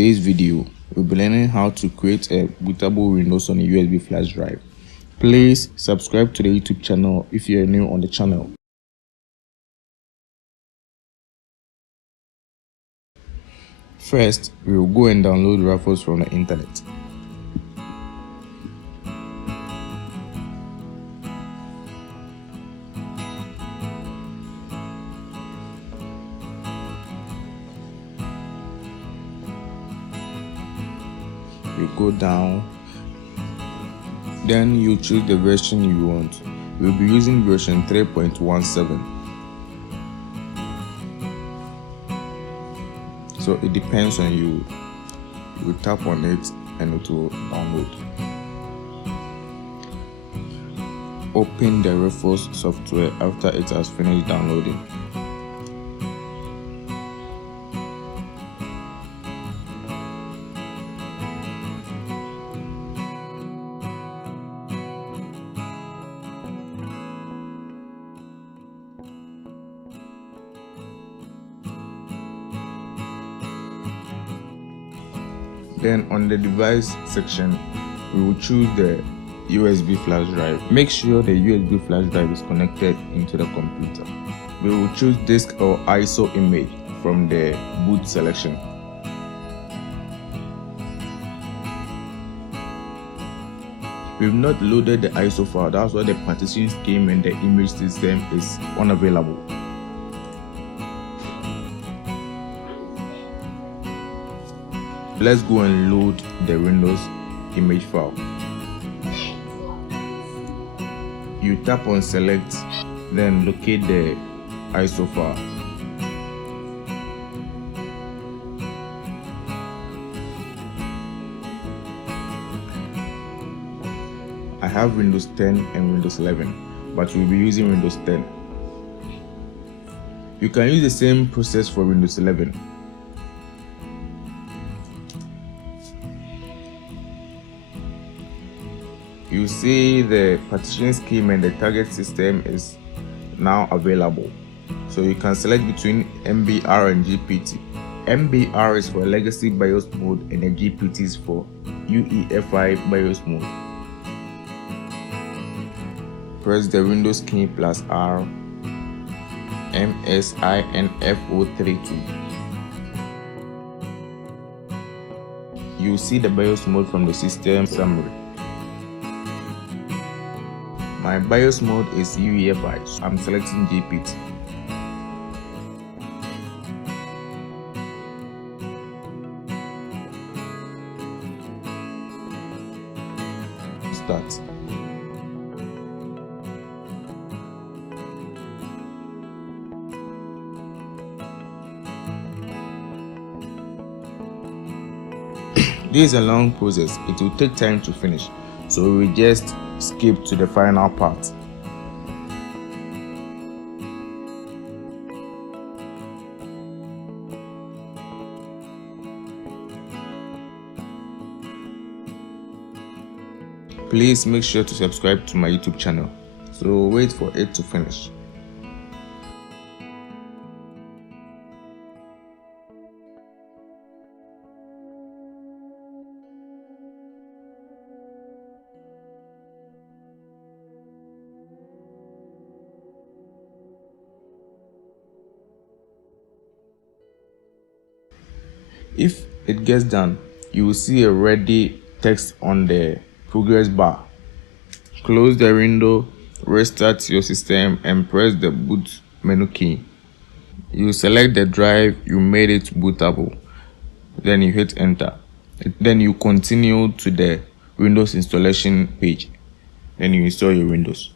today's video, we'll be learning how to create a bootable Windows on a USB flash drive. Please subscribe to the YouTube channel if you're new on the channel. First, we will go and download Raffles from the internet. You go down, then you choose the version you want. We'll be using version 3.17. So it depends on you. You tap on it and it will download. Open the Raffles software after it has finished downloading. Then on the device section, we will choose the USB flash drive. Make sure the USB flash drive is connected into the computer. We will choose disk or ISO image from the boot selection. We've not loaded the ISO file, that's why the partition scheme and the image system is unavailable. Let's go and load the Windows image file. You tap on select, then locate the ISO file. I have Windows 10 and Windows 11, but we'll be using Windows 10. You can use the same process for Windows 11. You see the partition scheme and the target system is now available. So you can select between MBR and GPT. MBR is for legacy BIOS mode and the GPT is for UEFI BIOS mode. Press the Windows key plus R, MSINFO32. You see the BIOS mode from the system summary. My BIOS mode is UEFI, so I'm selecting GPT. Start. This is a long process, it will take time to finish, so we just skip to the final part. Please make sure to subscribe to my YouTube channel, so wait for it to finish. If it gets done, you will see a ready text on the progress bar. Close the window, restart your system and press the boot menu key. You select the drive you made it bootable, then you hit enter. Then you continue to the Windows installation page, then you install your Windows.